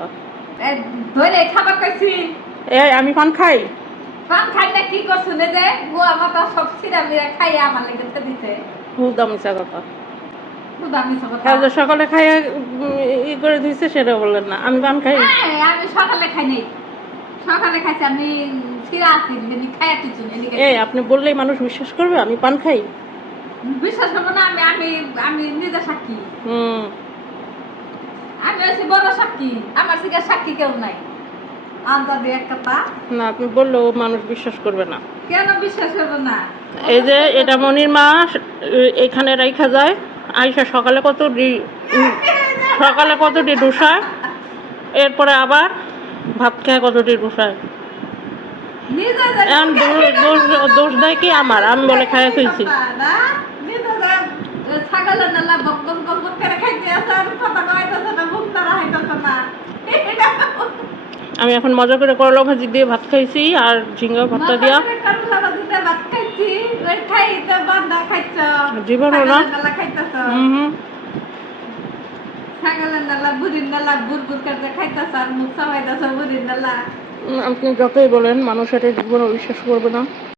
কথা। ধরে খাবার খাইছি। এই আমি পান খাই? পান খাই না কি করছো নে যে গোয়া মাথা সব ছিঁড়া মিরা খাইয়া আমার লেগে দিতে। হুদা মিছা কথা। খুদা মিছা কথা। হ্যাঁ, যে সকালে খাইয়া ই করে দিয়েছে সেটা বললেন না। আমি পান খাই? হ্যাঁ, আমি সকালে খাই নাই। সকালে খাইছি আমি ছিঁড়া আছি আমি খাইয়া কিছু এই আপনি বললেই মানুষ বিশ্বাস করবে আমি পান খাই? বিশ্বাস করবো না। আমি আমি আমি নিজে সাক্ষী। হুম। আমি হচ্ছি বড় সাক্ষী। আমার থেকে সাক্ষী কেউ নাই। আন্দা দিয়ে এক কথা। না, আপনি বললেও মানুষ বিশ্বাস করবে না। কেন বিশ্বাস করবো না? এই যে এটা মনির মা এখানে রাইখা যায়, আইসা সকালে কতটি ডুসায়, এরপরে আবার ভাত খায় কতটি ডুসায়। নিজে এখন দোষ দেয় কি আমার? আমি বলে খাইয়া ফেলছি। ছাগলের নালা বক বক বক বক করে খাইতে আছে আর কথা কইতেছে না, মুখ তারা হাইতেছে না। আমি এখন মজা করে করলা ভাজি দিয়ে ভাত খাইছি আর ঝিঙ্গা ভর্তা দিয়া। করলা ভাজিতে ভাত খাইছি, ওই খাইতে বান্দা খাইছ। জীবনও না। নালা খাইতেছ। ছাগলের নালা বুড়ির নালা বুড় বুড় করে খাইতেছ আর মুখ সামাইতেছ বুড়ির নালা। আপনি যতই বলেন মানুষ এটা জীবনে বিশ্বাস করবে না।